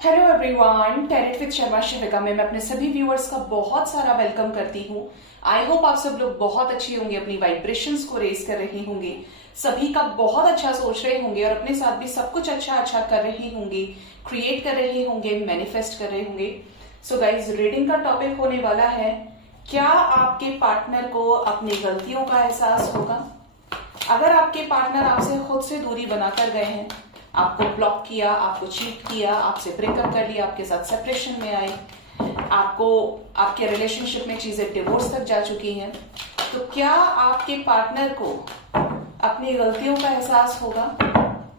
Hello everyone, tarot with Sharma Shivika में मैं अपने सभी व्यूअर्स का बहुत सारा वेलकम करती हूँ। आई होप आप सब लोग बहुत अच्छे होंगे, अपनी वाइब्रेशंस को रेज कर रहे होंगे, सभी का बहुत अच्छा सोच रहे होंगे और अपने साथ भी सब कुछ अच्छा अच्छा कर रहे होंगे, क्रिएट कर रहे होंगे, मैनिफेस्ट कर रहे होंगे। सो गाइज, रीडिंग का टॉपिक होने वाला है, क्या आपके पार्टनर को अपनी गलतियों का एहसास होगा? अगर आपके पार्टनर आपसे खुद से दूरी बनाकर गए हैं, आपको ब्लॉक किया, आपको चीट किया, आपसे ब्रेकअप कर लिया, आपके साथ सेपरेशन में आए, आपको आपके रिलेशनशिप में चीजें डिवोर्स तक जा चुकी हैं, तो क्या आपके पार्टनर को अपनी गलतियों का एहसास होगा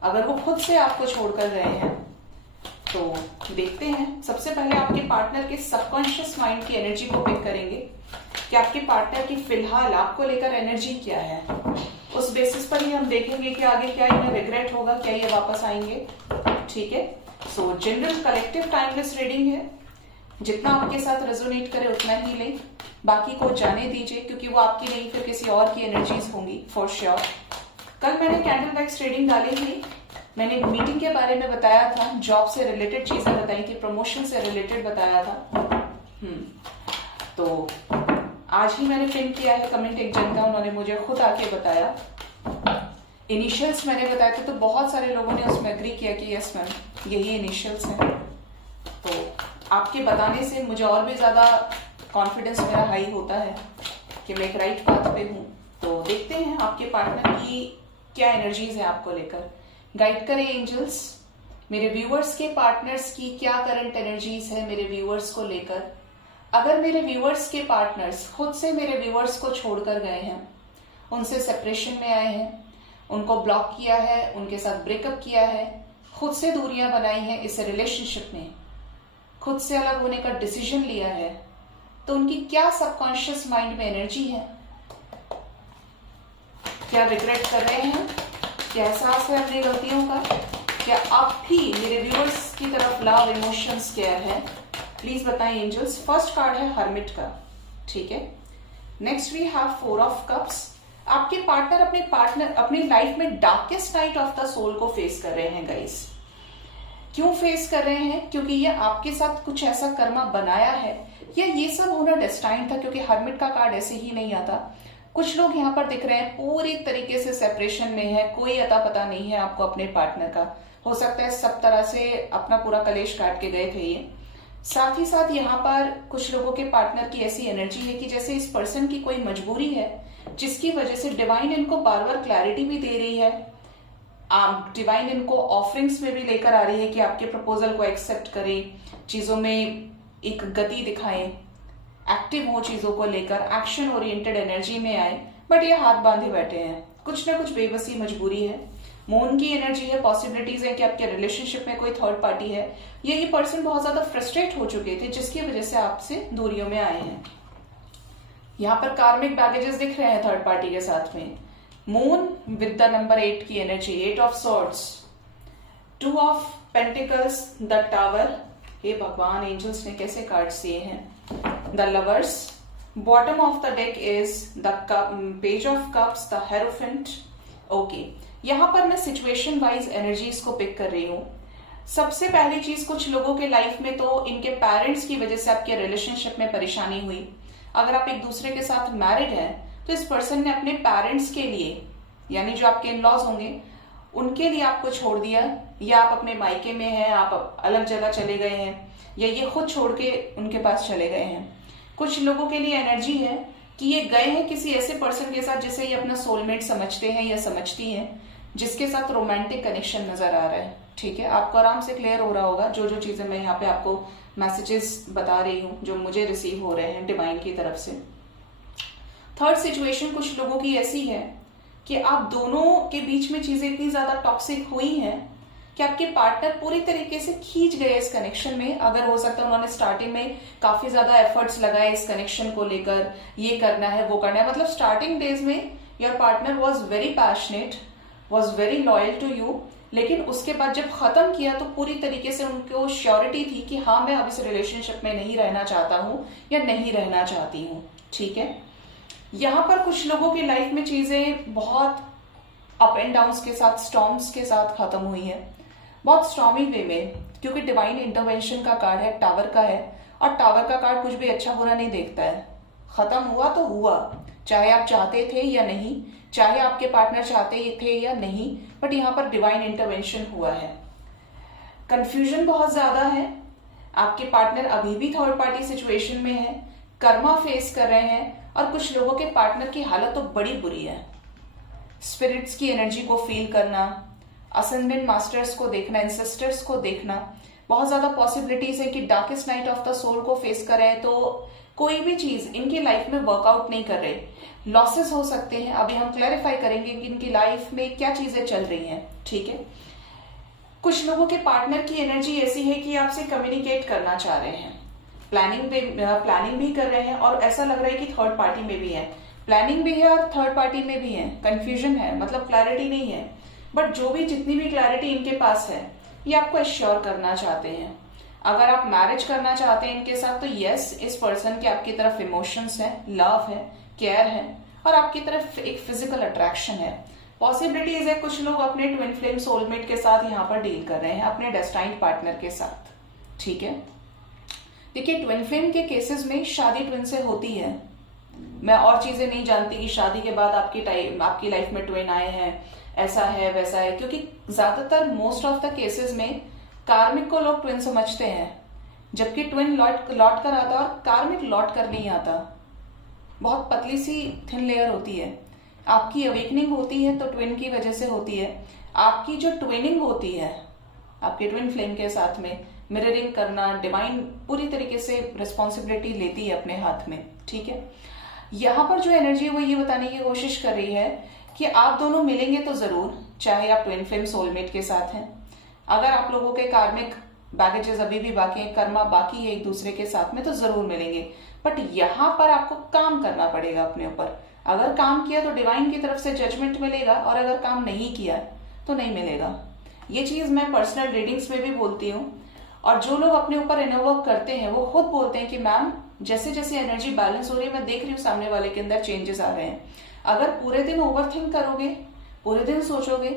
अगर वो खुद से आपको छोड़कर गए हैं? तो देखते हैं। सबसे पहले आपके पार्टनर के सबकॉन्शियस माइंड की एनर्जी को पिक करेंगे कि आपके पार्टनर की फिलहाल आपको लेकर एनर्जी क्या है। उस बेसिस पर ही हम देखेंगे कि आगे क्या इन्हें रिग्रेट होगा, क्या ये वापस आएंगे। ठीक है। सो जनरल कलेक्टिव टाइमलेस रीडिंग है, जितना आपके साथ रेजोनेट करे उतना ही लें, बाकी को जाने दीजिए, क्योंकि वो आपकी नहीं फिर किसी और की एनर्जीज होंगी फॉर श्योर। कल मैंने कैंडल वैक्स रीडिंग डाली थी, मैंने मीटिंग के बारे में बताया था, जॉब से रिलेटेड चीजें बताई थी, प्रमोशन से रिलेटेड बताया था। तो आज ही मैंने पिन किया है कमेंट एक जन का, उन्होंने मुझे खुद आके बताया। इनिशियल्स मैंने बताए थे तो बहुत सारे लोगों ने उसमें एग्री किया कि यस मैम यही इनिशियल्स हैं। तो आपके बताने से मुझे और भी ज्यादा कॉन्फिडेंस मेरा हाई होता है कि मैं एक राइट पाथ पे हूँ। तो देखते हैं आपके पार्टनर की क्या एनर्जीज है आपको लेकर। गाइड करें एंजल्स, मेरे व्यूअर्स के पार्टनर्स की क्या करंट एनर्जीज है मेरे व्यूअर्स को लेकर। अगर मेरे व्यूअर्स के पार्टनर्स खुद से मेरे व्यूअर्स को छोड़कर गए हैं, उनसे सेपरेशन में आए हैं, उनको ब्लॉक किया है, उनके साथ ब्रेकअप किया है, खुद से दूरियां बनाई हैं, इस रिलेशनशिप में खुद से अलग होने का डिसीजन लिया है, तो उनकी क्या सबकॉन्शियस माइंड में एनर्जी है? क्या रिग्रेट कर रहे हैं? क्या एहसास है अपनी गलतियों का? क्या आप भी मेरे व्यूअर्स की तरफ लव इमोशंस केयर है? प्लीज बताएं एंजल्स। फर्स्ट कार्ड है हर्मिट का। ठीक है। Next we have 4 of cups. आपके पार्टनर अपनी लाइफ में darkest night of the soul को फेस कर रहे हैं गाइस। क्यों फेस कर रहे हैं? क्योंकि ये आपके साथ कुछ ऐसा कर्मा बनाया है, या ये सब होना डेस्टाइन था, क्योंकि हर्मिट का कार्ड ऐसे ही नहीं आता। कुछ लोग यहाँ पर दिख रहे हैं पूरी तरीके से सेपरेशन में है, कोई अता पता नहीं है आपको अपने पार्टनर का। हो सकता है सब तरह से अपना पूरा कलेश काट के गए थे ये। साथ ही साथ यहाँ पर कुछ लोगों के पार्टनर की ऐसी एनर्जी है कि जैसे इस पर्सन की कोई मजबूरी है, जिसकी वजह से डिवाइन इनको बार बार क्लैरिटी भी दे रही है। डिवाइन इनको ऑफरिंग्स में भी लेकर आ रही है कि आपके प्रपोजल को एक्सेप्ट करें, चीजों में एक गति दिखाएं, एक्टिव हो, चीजों को लेकर एक्शन ओरिएंटेड एनर्जी में आए। बट ये हाथ बांधे बैठे हैं, कुछ ना कुछ बेबसी मजबूरी है। मून की एनर्जी है, पॉसिबिलिटीज है कि आपके रिलेशनशिप में कोई थर्ड पार्टी है, ये पर्सन बहुत ज्यादा फ्रस्ट्रेट हो चुके थे, जिसकी वजह से आपसे दूरियों में आए हैं। यहाँ पर कार्मिक बैगेजेस दिख रहे हैं थर्ड पार्टी के साथ में। मून विद द नंबर 8 की energy, 8 of swords, 2 of pentacles, the tower. हे भगवान, एंजल्स ने कैसे कार्ड्स दिए हैं। The lovers, bottom of the deck is the page of cups, the hierophant. Okay, यहाँ पर मैं सिचुएशन वाइज एनर्जीज को पिक कर रही हूँ। सबसे पहली चीज, कुछ लोगों के लाइफ में तो इनके पेरेंट्स की वजह से आपके रिलेशनशिप में परेशानी हुई। अगर आप एक दूसरे के साथ मैरिड हैं तो इस पर्सन ने अपने पेरेंट्स के लिए, यानी जो आपके इन लॉज होंगे, उनके लिए आपको छोड़ दिया, या आप अपने मायके में हैं, आप अलग जगह चले गए हैं, या ये खुद छोड़ के उनके पास चले गए हैं। कुछ लोगों के लिए एनर्जी है कि ये गए हैं किसी ऐसे पर्सन के साथ जिसे ये अपना सोलमेट समझते हैं या समझती हैं, जिसके साथ रोमांटिक कनेक्शन नजर आ रहा है। ठीक है, आपको आराम से क्लियर हो रहा होगा जो जो चीजें मैं यहाँ पे आपको मैसेजेस बता रही हूँ, जो मुझे रिसीव हो रहे हैं डिवाइन की तरफ से। थर्ड सिचुएशन कुछ लोगों की ऐसी है कि आप दोनों के बीच में चीजें इतनी ज्यादा टॉक्सिक हुई हैं कि आपके पार्टनर पूरी तरीके से खींच गए इस कनेक्शन में। अगर हो सकता है उन्होंने स्टार्टिंग में काफी ज्यादा एफर्ट्स लगाए इस कनेक्शन को लेकर, ये करना है वो करना है, मतलब स्टार्टिंग डेज में your partner was very passionate, was very loyal to you, लेकिन उसके बाद जब खत्म किया तो पूरी तरीके से उनको श्योरिटी थी कि हाँ मैं अब इस रिलेशनशिप में नहीं रहना चाहता हूँ या नहीं रहना चाहती हूँ। ठीक है, यहाँ पर कुछ लोगों की लाइफ में चीजें बहुत अप एंड डाउन्स के साथ, स्टॉर्म्स के साथ खत्म हुई है, बहुत स्टॉर्मी वे में। क्योंकि डिवाइन इंटरवेंशन का कार्ड है, टावर का है, और टावर का कार्ड कुछ भी अच्छा बुरा नहीं देखता है। खत्म हुआ तो हुआ, चाहे आप चाहते थे या नहीं, चाहे आपके पार्टनर चाहते थे या नहीं, बट यहाँ पर डिवाइन इंटरवेंशन हुआ है। कंफ्यूजन बहुत ज्यादा है, आपके पार्टनर अभी भी थर्ड पार्टी सिचुएशन में है, कर्मा फेस कर रहे हैं, और कुछ लोगों के पार्टनर की हालत तो बड़ी बुरी है। स्पिरिट्स की एनर्जी को फील करना, असेंडेंट मास्टर्स को देखना, एंसेस्टर्स को देखना, बहुत ज्यादा पॉसिबिलिटीज है कि darkest night of the soul को फेस कर रहे हैं। तो कोई भी चीज इनकी लाइफ में वर्कआउट नहीं कर रहे, लॉसेस हो सकते हैं। अभी हम क्लैरिफाई करेंगे कि इनकी लाइफ में क्या चीजें चल रही हैं, ठीक है। कुछ लोगों के पार्टनर की एनर्जी ऐसी है कि आपसे कम्युनिकेट करना चाह रहे हैं, प्लानिंग भी कर रहे हैं, और ऐसा लग रहा है कि थर्ड पार्टी में भी है, प्लानिंग भी है और थर्ड पार्टी में भी है। कंफ्यूजन है, मतलब क्लैरिटी नहीं है, बट जो भी जितनी भी क्लैरिटी इनके पास है ये आपको एश्योर करना चाहते हैं। अगर आप मैरिज करना चाहते हैं इनके साथ, तो यस, इस पर्सन के आपकी तरफ इमोशंस है, लव है, केयर है, और आपकी तरफ एक फिजिकल अट्रैक्शन है। पॉसिबिलिटीज है कुछ लोग अपने ट्विन फ्लेम सोलमेट के साथ यहाँ पर डील कर रहे हैं, अपने डेस्टाइन्ड पार्टनर के साथ, ठीक है। देखिए, ट्विन फ्लेम के केसेस में शादी ट्विन से होती है। मैं और चीजें नहीं जानती कि शादी के बाद आपकी लाइफ में ट्विन आए हैं, ऐसा है वैसा है, क्योंकि ज्यादातर मोस्ट ऑफ द केसेस में कार्मिक को लोग ट्विन समझते हैं, जबकि ट्विन लौट कर आता और कार्मिक लौट कर नहीं आता। बहुत पतली सी थिन लेयर होती है। आपकी अवेकनिंग होती है तो ट्विन की वजह से होती है। आपकी जो ट्विनिंग होती है आपके ट्विन फ्लेम के साथ में, मिररिंग करना, डिवाइन पूरी तरीके से रिस्पॉन्सिबिलिटी लेती है अपने हाथ में, ठीक है। यहाँ पर जो एनर्जी है वो ये बताने की कोशिश कर रही है कि आप दोनों मिलेंगे तो जरूर, चाहे आप ट्विन फ्लेम सोलमेट के साथ हैं। अगर आप लोगों के कार्मिक बैगेजेस अभी भी बाकी है, कर्मा बाकी है एक दूसरे के साथ में, तो जरूर मिलेंगे। बट यहाँ पर आपको काम करना पड़ेगा अपने ऊपर। अगर काम किया तो डिवाइन की तरफ से जजमेंट मिलेगा, और अगर काम नहीं किया तो नहीं मिलेगा। ये चीज मैं पर्सनल रीडिंग्स में भी बोलती हूँ, और जो लोग अपने ऊपर इनर वर्क करते हैं वो खुद बोलते हैं कि मैम जैसे जैसे एनर्जी बैलेंस हो रही है, मैं देख रही हूँ सामने वाले के अंदर चेंजेस आ रहे हैं। अगर पूरे दिन ओवरथिंक करोगे, पूरे दिन सोचोगे,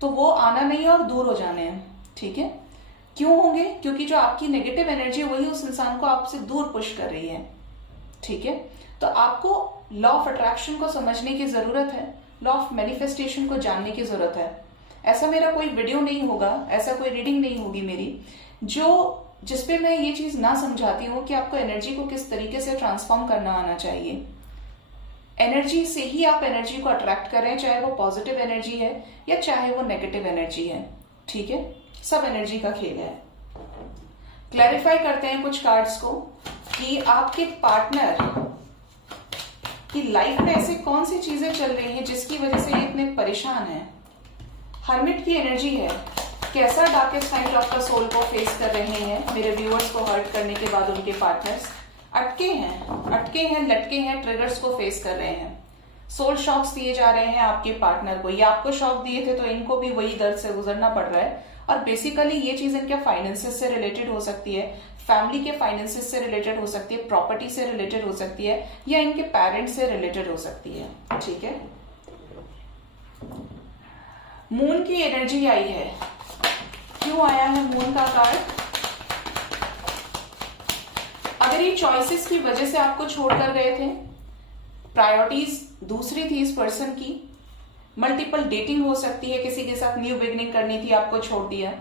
तो वो आना नहीं है और दूर हो जाने हैं, ठीक है। क्यों होंगे? क्योंकि जो आपकी नेगेटिव एनर्जी है वही उस इंसान को आपसे दूर पुश कर रही है, ठीक है। तो आपको लॉ ऑफ अट्रैक्शन को समझने की जरूरत है, लॉ ऑफ मैनिफेस्टेशन को जानने की जरूरत है। ऐसा मेरा कोई वीडियो नहीं होगा, ऐसा कोई रीडिंग नहीं होगी मेरी जिसपे मैं ये चीज ना समझाती हूँ कि आपको एनर्जी को किस तरीके से ट्रांसफॉर्म करना आना चाहिए। एनर्जी से ही आप एनर्जी को अट्रैक्ट कर रहे हैं, चाहे वो पॉजिटिव एनर्जी है या चाहे वो नेगेटिव एनर्जी है, ठीक है। सब एनर्जी का खेल है। क्लैरिफाई करते हैं कुछ कार्ड्स को कि आपके पार्टनर की लाइफ में ऐसे कौन सी चीजें चल रही हैं जिसकी वजह से ये इतने परेशान हैं। हर्मिट की एनर्जी है, कैसा darkest night of the soul को फेस कर रहे हैं मेरे व्यूअर्स को हर्ट करने के बाद उनके पार्टनर्स। अटके हैं, लटके हैं, ट्रिगर्स को फेस कर रहे हैं। सोल शॉक्स दिए जा रहे हैं आपके पार्टनर को, या आपको शॉक दिए थे तो इनको भी वही दर्द से गुजरना पड़ रहा है। और बेसिकली ये चीज इनके फाइनेंसेस से रिलेटेड हो सकती है, फैमिली के फाइनेंसेस से रिलेटेड हो सकती है, प्रॉपर्टी से रिलेटेड हो सकती है, या इनके पेरेंट्स से रिलेटेड हो सकती है, ठीक है। मून की एनर्जी आई है। क्यों आया है मून का कार्ड? अगर ये चॉइसेस की वजह से आपको छोड़कर गए थे, प्रायोरिटीज दूसरी थी इस पर्सन की, मल्टीपल डेटिंग हो सकती है, किसी के साथ न्यू बिगनिंग करनी थी, आपको छोड़ दिया,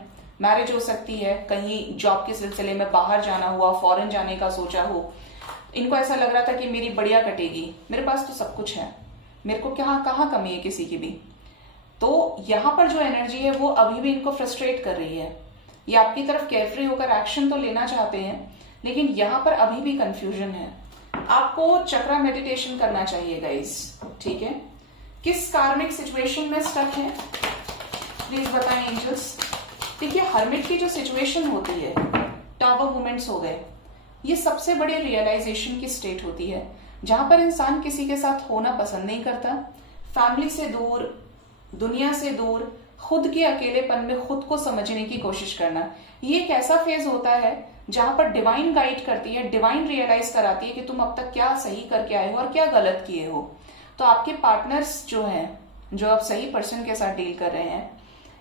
मैरिज हो सकती है, कहीं जॉब के सिलसिले में बाहर जाना हुआ, फॉरेन जाने का सोचा हो, इनको ऐसा लग रहा था कि मेरी बढ़िया कटेगी, मेरे पास तो सब कुछ है, मेरे को कहाँ कमी है किसी की भी। तो यहाँ पर जो एनर्जी है वो अभी भी इनको फ्रस्ट्रेट कर रही है। ये आपकी तरफ केयरफ्री होकर एक्शन तो लेना चाहते हैं, लेकिन यहाँ पर अभी भी कंफ्यूजन है। आपको चक्रा मेडिटेशन करना चाहिए गाइस, ठीक है। किस कार्मिक सिचुएशन में स्टक है प्लीज बताएं एंजल्स। देखिए, हर्मिट की जो सिचुएशन होती है, टावर मूवमेंट्स हो गए, ये सबसे बड़ी रियलाइजेशन की स्टेट होती है जहां पर इंसान किसी के साथ होना पसंद नहीं करता, फैमिली से दूर, दुनिया से दूर, खुद के अकेलेपन में खुद को समझने की कोशिश करना। ये एक ऐसा फेज होता है जहां पर डिवाइन गाइड करती है, डिवाइन रियलाइज कराती है कि तुम अब तक क्या सही करके आए हो और क्या गलत किए हो। तो आपके पार्टनर्स जो हैं, जो आप सही पर्सन के साथ डील कर रहे हैं,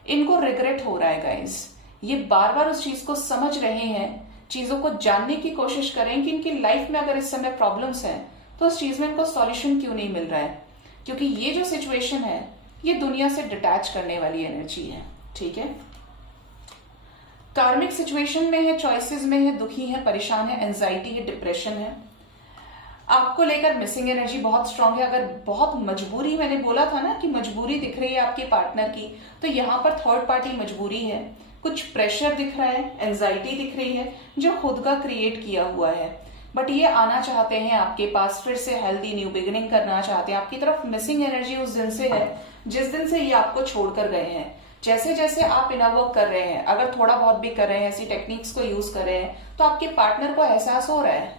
इनको रिग्रेट हो रहा है गाइस। ये बार बार उस चीज को समझ रहे हैं, चीजों को जानने की कोशिश करें कि इनकी लाइफ में अगर इस समय प्रॉब्लम्स हैं तो उस चीज में इनको सॉल्यूशन क्यों नहीं मिल रहा है, क्योंकि ये जो सिचुएशन है ये दुनिया से डिटैच करने वाली एनर्जी है। ठीक है, कार्मिक सिचुएशन में है, चॉइसेस में है, दुखी है, परेशान है, एंजाइटी है, डिप्रेशन है, आपको लेकर मिसिंग एनर्जी बहुत स्ट्रांग है। अगर बहुत मजबूरी, मैंने बोला था ना कि मजबूरी दिख रही है आपके पार्टनर की, तो यहाँ पर थर्ड पार्टी मजबूरी है, कुछ प्रेशर दिख रहा है, एंजाइटी दिख रही है जो खुद का क्रिएट किया हुआ है, बट ये आना चाहते हैं आपके पास, फिर से हेल्दी न्यू बिगिनिंग करना चाहते हैं। आपकी तरफ मिसिंग एनर्जी उस दिन से है जिस दिन से ये आपको छोड़कर गए हैं। जैसे जैसे आप इनर वर्क कर रहे हैं, अगर थोड़ा बहुत भी कर रहे हैं, ऐसी टेक्निक्स को यूज कर रहे हैं, तो आपके पार्टनर को एहसास हो रहा है,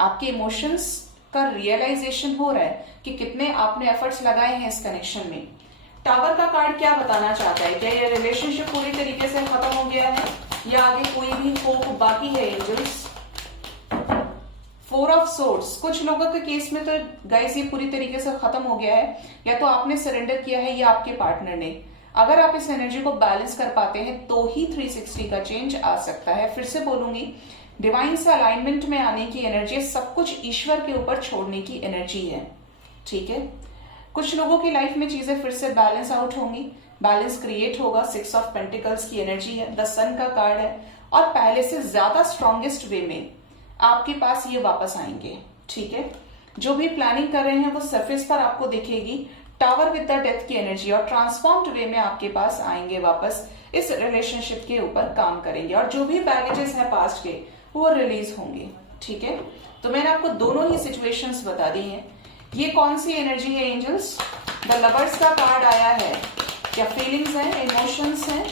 आपके इमोशंस का रियलाइजेशन हो रहा है कि कितने आपने एफर्ट्स लगाए हैं इस कनेक्शन में। टावर का कार्ड क्या बताना चाहता है? क्या ये रिलेशनशिप पूरी तरीके से खत्म हो गया है या आगे कोई भी होप बाकी है एंजल्स? 4 ऑफ सोर्ड्स, कुछ लोगों के केस में तो गाइस ये पूरी तरीके से खत्म हो गया है, या तो आपने सरेंडर किया है या आपके पार्टनर ने। अगर आप इस एनर्जी को बैलेंस कर पाते हैं तो ही 360 का चेंज आ सकता है। फिर से बोलूंगी, डिवाइन से अलाइनमेंट में आने की एनर्जी, सब कुछ ईश्वर के ऊपर छोड़ने की एनर्जी है। ठीक है, कुछ लोगों की लाइफ में चीजें फिर से बैलेंस आउट होंगी, बैलेंस क्रिएट होगा। 6 ऑफ पेंटिकल्स की एनर्जी है, द सन का कार्ड है, और पहले से ज्यादा स्ट्रॉन्गेस्ट वे में आपके पास ये वापस आएंगे। ठीक है, जो भी प्लानिंग कर रहे हैं वो सरफेस पर आपको दिखेगी, टावर विद द डेथ की एनर्जी, और ट्रांसफॉर्म्ड वे में आपके पास आएंगे वापस, इस रिलेशनशिप के ऊपर काम करेंगे, और जो भी बैगेजेस हैं पास्ट के वो रिलीज होंगे। ठीक है, तो मैंने आपको दोनों ही सिचुएशंस बता दी हैं। ये कौन सी एनर्जी है एंजल्स? द लवर्स का कार्ड आया है। क्या फीलिंग्स हैं, इमोशंस हैं?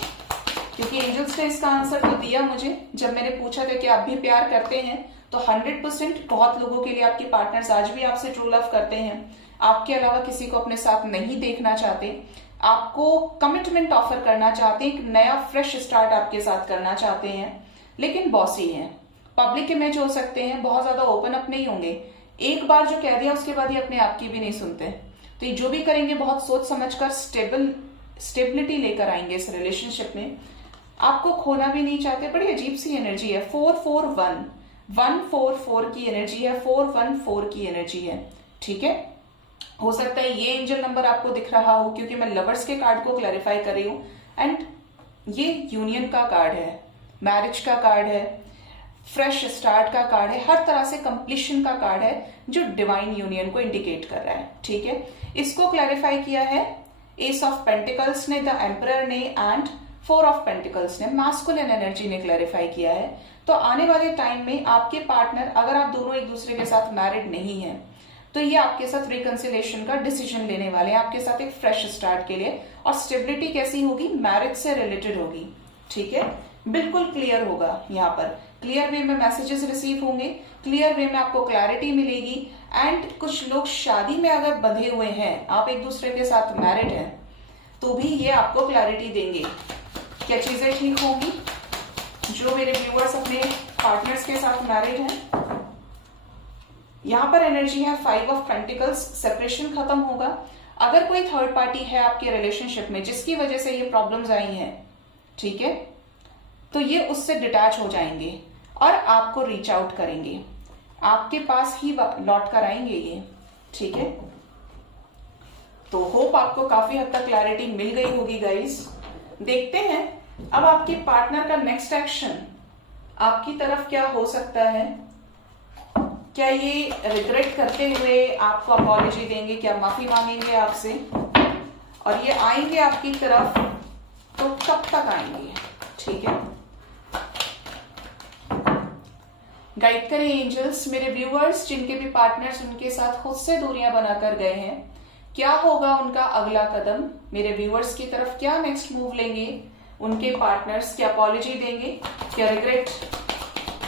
क्योंकि एंजल्स ने इसका आंसर तो दिया मुझे जब मैंने पूछा था कि आप भी प्यार करते हैं, तो 100% बहुत लोगों के लिए आपके पार्टनर्स आज भी आपसे ट्रू लव करते हैं, आपके अलावा किसी को अपने साथ नहीं देखना चाहते, आपको कमिटमेंट ऑफर करना चाहते हैं, एक नया फ्रेश स्टार्ट आपके साथ करना चाहते हैं, लेकिन बॉसी हैं, पब्लिक इमेज हो सकते हैं, बहुत ज्यादा ओपन अप नहीं होंगे, एक बार जो कह दिया उसके बाद ये अपने आप की भी नहीं सुनते। तो ये जो भी करेंगे बहुत सोच समझकर स्टेबिलिटी लेकर आएंगे इस रिलेशनशिप में, आपको खोना भी नहीं चाहते। बड़ी अजीब सी एनर्जी है, 441 144 की एनर्जी है, 414 की एनर्जी है। ठीक है, हो सकता है ये एंजल नंबर आपको दिख रहा हो क्योंकि मैं लवर्स के कार्ड को क्लैरिफाई कर रही हूं, एंड ये यूनियन का कार्ड है, मैरिज का कार्ड है, फ्रेश स्टार्ट का कार्ड है, हर तरह से कंप्लीशन का कार्ड है जो डिवाइन यूनियन को इंडिकेट कर रहा है। ठीक है, इसको क्लैरिफाई किया है एस ऑफ पेंटिकल्स ने, द एम्परर ने, एंड 4 ऑफ पेंटिकल्स ने, मैस्कुलिन एनर्जी ने क्लैरिफाई किया है। तो आने वाले टाइम में आपके पार्टनर, अगर आप दोनों एक दूसरे के साथ मैरिड नहीं है, तो ये आपके साथ रिकंसिलिएशन का डिसीजन लेने वाले हैं, आपके साथ एक फ्रेश स्टार्ट के लिए। और स्टेबिलिटी कैसी होगी? मैरिज से रिलेटेड होगी। ठीक है, बिल्कुल क्लियर होगा, यहाँ पर क्लियर वे में मैसेजेस रिसीव होंगे, क्लियर वे में आपको क्लैरिटी मिलेगी। एंड कुछ लोग शादी में अगर बंधे हुए हैं, आप एक दूसरे के साथ मैरिड हैं, तो भी ये आपको क्लैरिटी देंगे। क्या चीजें ठीक होंगी? जो मेरे व्यूअर्स अपने पार्टनर्स के साथ मैरिड हैं, यहां पर एनर्जी है 5 ऑफ पेंटिकल्स, सेपरेशन खत्म होगा। अगर कोई थर्ड पार्टी है आपके रिलेशनशिप में जिसकी वजह से ये प्रॉब्लम्स आई हैं, ठीक है, तो ये उससे डिटैच हो जाएंगे और आपको रीच आउट करेंगे, आपके पास ही लौट कर आएंगे ये। ठीक है, तो होप आपको काफी हद तक क्लैरिटी मिल गई होगी गाइस। देखते हैं अब आपके पार्टनर का नेक्स्ट एक्शन आपकी तरफ क्या हो सकता है। क्या ये रिग्रेट करते हुए आपको अपॉलॉजी देंगे? क्या माफी मांगेंगे आपसे? और ये आएंगे आपकी तरफ तो कब तक आएंगे? ठीक है, गाइड करें एंजल्स मेरे व्यूअर्स जिनके भी पार्टनर्स उनके साथ खुद से दूरियां बनाकर गए हैं। क्या होगा उनका अगला कदम? मेरे व्यूअर्स की तरफ क्या नेक्स्ट मूव लेंगे उनके पार्टनर्स? क्या अपॉलॉजी देंगे? क्या रिग्रेट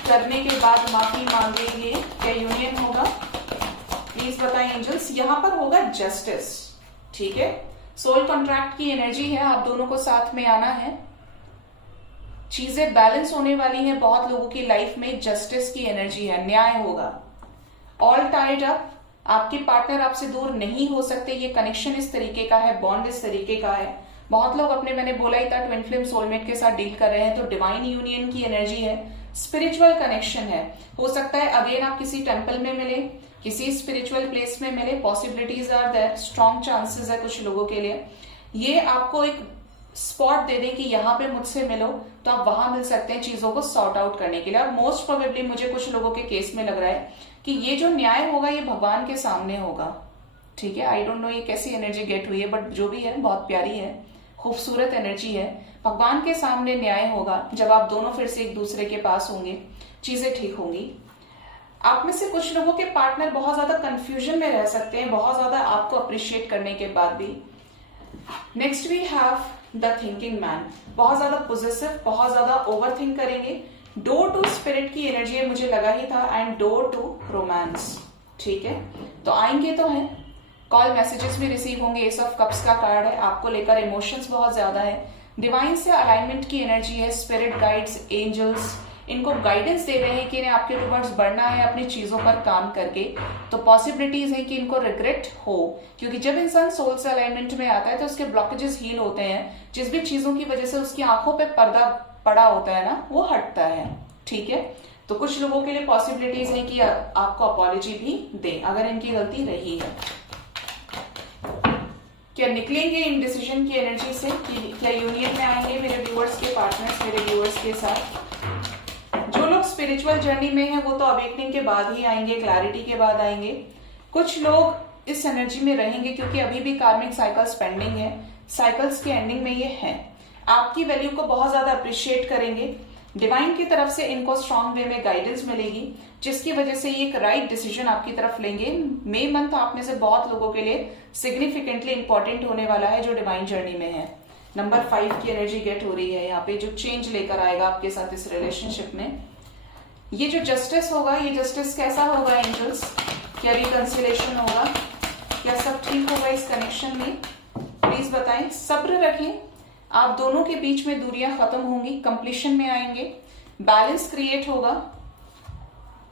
करने के बाद माफी मांगेंगे? क्या यूनियन होगा? प्लीज बताएं एंजल्स। यहां पर होगा जस्टिस। ठीक है, सोल कॉन्ट्रैक्ट की एनर्जी है, आप दोनों को साथ में आना है, चीजें बैलेंस होने वाली हैं। बहुत लोगों की लाइफ में जस्टिस की एनर्जी है, न्याय होगा। ऑल टाइड अप, आपके पार्टनर आपसे दूर नहीं हो सकते, ये कनेक्शन इस तरीके का है, बॉन्ड इस तरीके का है। बहुत लोग अपने, मैंने बोला ही था, ट्विन फ्लेम सोलमेट के साथ डील कर रहे हैं, तो डिवाइन यूनियन की एनर्जी है, स्पिरिचुअल कनेक्शन है। हो सकता है अगेन आप किसी टेम्पल में मिले, किसी स्पिरिचुअल प्लेस में मिले, possibilities are there, strong chances है कुछ लोगों के लिए। ये आपको एक स्पॉट दे दें कि यहाँ पे मुझसे मिलो, तो आप वहां मिल सकते हैं चीजों को सॉर्ट आउट करने के लिए। और मोस्ट प्रोबेबली मुझे कुछ लोगों के केस में लग रहा है कि ये जो न्याय होगा ये भगवान के सामने होगा, ठीक है। आई डोंट नो ये कैसी एनर्जी गेट हुई है, बट जो भी है बहुत प्यारी है, खूबसूरत एनर्जी है। भगवान के सामने न्याय होगा जब आप दोनों फिर से एक दूसरे के पास होंगे, चीजें ठीक होंगी। आप में से कुछ लोगों के पार्टनर बहुत ज्यादा कंफ्यूजन में रह सकते हैं, बहुत ज्यादा आपको अप्रिशिएट करने के बाद भी। Next we have the thinking man, बहुत ज्यादा पोजेसिव, बहुत ज्यादा ओवर थिंक करेंगे। डोर टू स्पिरिट की एनर्जी है, मुझे लगा ही था, एंड डोर टू रोमांस, ठीक है। तो आएंगे तो हैं, कॉल मैसेजेस भी रिसीव होंगे। एस ऑफ कप्स का कार्ड है, आपको लेकर इमोशंस बहुत ज्यादा है। डिवाइन से अलाइनमेंट की एनर्जी है, स्पिरिट गाइड्स, एंजल्स इनको गाइडेंस दे रहे हैं कि इन्हें आपके टुवर्ड्स बढ़ना है अपनी चीजों पर काम करके। तो पॉसिबिलिटीज है कि इनको रिग्रेट हो, क्योंकि जब इंसान सोल से अलाइनमेंट में आता है तो उसके ब्लॉकेजेस हील होते हैं, जिस भी चीजों की वजह से उसकी आंखों पे पर्दा पड़ा होता है ना, वो हटता है, ठीक है। तो कुछ लोगों के लिए पॉसिबिलिटीज है कि आपको अपॉलॉजी भी दें अगर इनकी गलती रही है। क्या निकलेंगे इन डिसीजन की एनर्जी से, कि क्या यूनियन में आएंगे मेरे व्यूअर्स के पार्टनर्स, मेरे व्यूअर्स के साथ। जो लोग स्पिरिचुअल जर्नी में हैं वो तो अवेकनिंग के बाद ही आएंगे, क्लैरिटी के बाद आएंगे। कुछ लोग इस एनर्जी में रहेंगे क्योंकि अभी भी कार्मिक साइकिल्स पेंडिंग है, साइकिल्स के एंडिंग में ये हैं। आपकी वैल्यू को बहुत ज्यादा अप्रिशिएट करेंगे, डिवाइन की तरफ से इनको स्ट्रांग वे में गाइडेंस मिलेगी, जिसकी वजह से ये एक राइट डिसीजन आपकी तरफ लेंगे। मई मंथ आप में से बहुत लोगों के लिए सिग्निफिकेंटली इंपॉर्टेंट होने वाला है जो डिवाइन जर्नी में है। नंबर 5 की एनर्जी गेट हो रही है यहाँ पे, जो चेंज लेकर आएगा आपके साथ इस रिलेशनशिप में। ये जो जस्टिस होगा, ये जस्टिस कैसा होगा एंजल्स, क्या रिकंसिलेशन होगा, क्या सब ठीक होगा इस कनेक्शन में, प्लीज बताएं। सब्र रखें, आप दोनों के बीच में दूरियां खत्म होंगी, कंप्लीशन में आएंगे, बैलेंस क्रिएट होगा।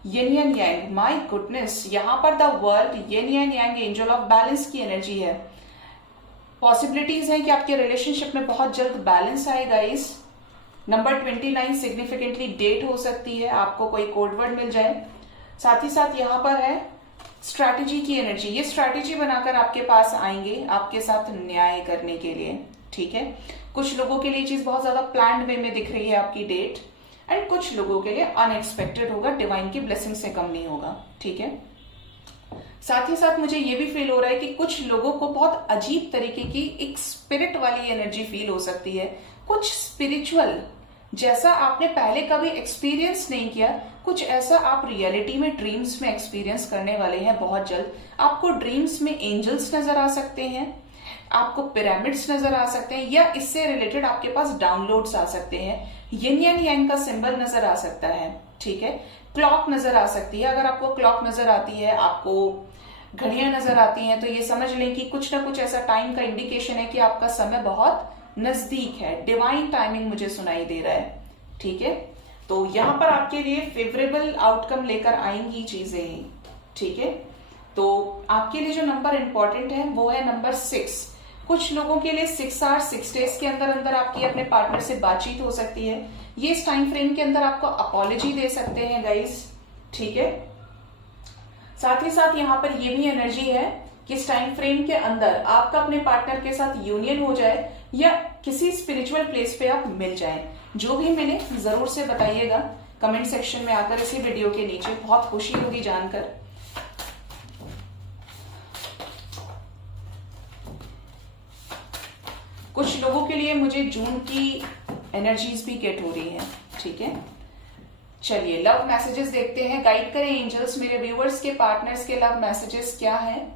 Yin and yang, my goodness, यहां पर the world, yin and yang, angel of balance की एनर्जी है। पॉसिबिलिटीज है कि आपके रिलेशनशिप में बहुत जल्द बैलेंस आएगा। इस नंबर 29 सिग्निफिकेंटली डेट हो सकती है, आपको कोई कोडवर्ड मिल जाए। साथ ही साथ यहाँ पर है स्ट्रैटेजी की एनर्जी, ये स्ट्रैटेजी बनाकर आपके पास आएंगे आपके साथ न्याय करने के लिए, ठीक है। कुछ लोगों के लिए चीज बहुत ज्यादा प्लान्ड वे में दिख रही है आपकी डेट, एंड कुछ लोगों के लिए अनएक्सपेक्टेड होगा, डिवाइन की ब्लेसिंग से कम नहीं होगा, ठीक है। साथ ही साथ मुझे ये भी फील हो रहा है कि कुछ लोगों को बहुत अजीब तरीके की एक स्पिरिट वाली एनर्जी फील हो सकती है, कुछ स्पिरिचुअल जैसा आपने पहले कभी एक्सपीरियंस नहीं किया, कुछ ऐसा आप रियलिटी में ड्रीम्स में एक्सपीरियंस करने वाले हैं बहुत जल्द। आपको ड्रीम्स में एंजल्स नजर आ सकते हैं, आपको पिरामिड्स नजर आ सकते हैं, या इससे रिलेटेड आपके पास डाउनलोड्स आ सकते हैं। यिन एंड यांग का सिंबल नजर आ सकता है, ठीक है। क्लॉक नजर आ सकती है, अगर आपको क्लॉक नजर आती है, आपको घड़ियां नजर आती हैं, तो ये समझ लें कि कुछ ना कुछ ऐसा टाइम का इंडिकेशन है कि आपका समय बहुत नजदीक है। डिवाइन टाइमिंग मुझे सुनाई दे रहा है, ठीक है। तो यहाँ पर आपके लिए फेवरेबल आउटकम लेकर आएंगी चीजें, ठीक है। तो आपके लिए जो नंबर इंपॉर्टेंट है वो है नंबर 6। कुछ लोगों के लिए 6 आवर्स 6 डेज के अंदर अंदर आपकी अपने पार्टनर से बातचीत हो सकती है। ये इस टाइम फ्रेम के अंदर आपको अपॉलॉजी दे सकते हैं गाइस, ठीक है। साथ ही साथ यहाँ पर ये भी एनर्जी है कि इस टाइम फ्रेम के अंदर आपका अपने पार्टनर के साथ यूनियन हो जाए, या किसी स्पिरिचुअल प्लेस पे आप मिल जाएं। जो भी मिले जरूर से बताइएगा कमेंट सेक्शन में आकर, इसी वीडियो के नीचे। बहुत खुशी होगी जानकर। कुछ लोगों के लिए मुझे जून की एनर्जीज भी गेट हो रही है, ठीक है। चलिए लव मैसेजेस देखते हैं, गाइड करें एंजल्स मेरे व्यूअर्स के पार्टनर्स के लव मैसेजेस क्या है,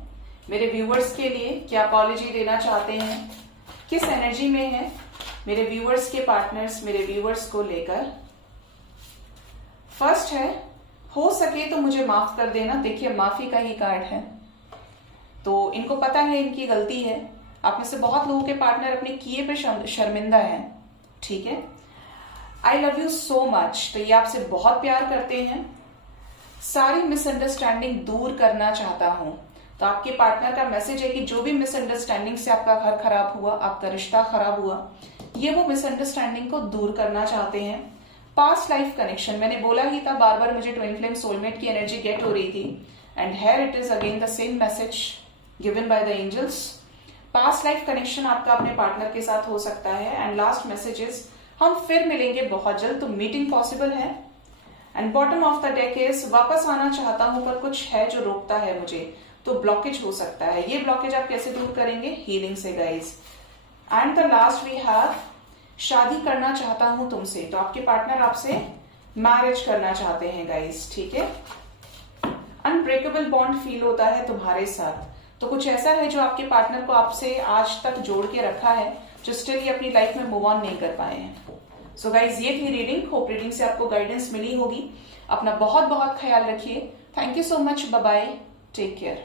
मेरे व्यूअर्स के लिए क्या अपॉलॉजी देना चाहते हैं, किस एनर्जी में है मेरे व्यूअर्स के पार्टनर्स मेरे व्यूअर्स को लेकर। फर्स्ट है, हो सके तो मुझे माफ कर देना। देखिए माफी का ही कार्ड है, तो इनको पता है इनकी गलती है। आप में से बहुत लोगों के पार्टनर अपने किए पे शर्मिंदा हैं, ठीक है। I love you so much, तो ये आपसे बहुत प्यार करते हैं। सारी मिसअंडरस्टैंडिंग दूर करना चाहता हूं। तो आपके पार्टनर का मैसेज है कि जो भी मिसअंडरस्टैंडिंग से आपका घर खराब हुआ, आपका रिश्ता खराब हुआ, ये वो मिसअंडरस्टैंडिंग को दूर करना चाहते हैं। पास्ट लाइफ कनेक्शन, मैंने बोला ही था बार बार मुझे ट्विन फ्लेम सोलमेट की एनर्जी गेट हो रही थी, and here it is again the same message given by the angels. Past life connection आपका अपने पार्टनर के साथ हो सकता है। एंड लास्ट मैसेज इज हम फिर मिलेंगे बहुत जल्द, तो मीटिंग पॉसिबल है। And bottom of the deck is वापस आना चाहता हूं पर कुछ है जो रोकता है मुझे, तो ब्लॉकेज हो सकता है। ये ब्लॉकेज आप कैसे दूर करेंगे? हीलिंग से guys. And the last we have शादी करना चाहता हूं तुमसे, तो आपके पार्टनर आपसे मैरिज करना चाहते हैं गाइज, ठीक है। अनब्रेकेबल बॉन्ड फील होता है तुम्हारे साथ, तो कुछ ऐसा है जो आपके पार्टनर को आपसे आज तक जोड़ के रखा है, जो स्टिल ये अपनी लाइफ में मूव ऑन नहीं कर पाए हैं। सो गाइज ये थी रीडिंग। होप रीडिंग से आपको गाइडेंस मिली होगी। अपना बहुत बहुत ख्याल रखिए। Thank you so much. Bye bye, take care.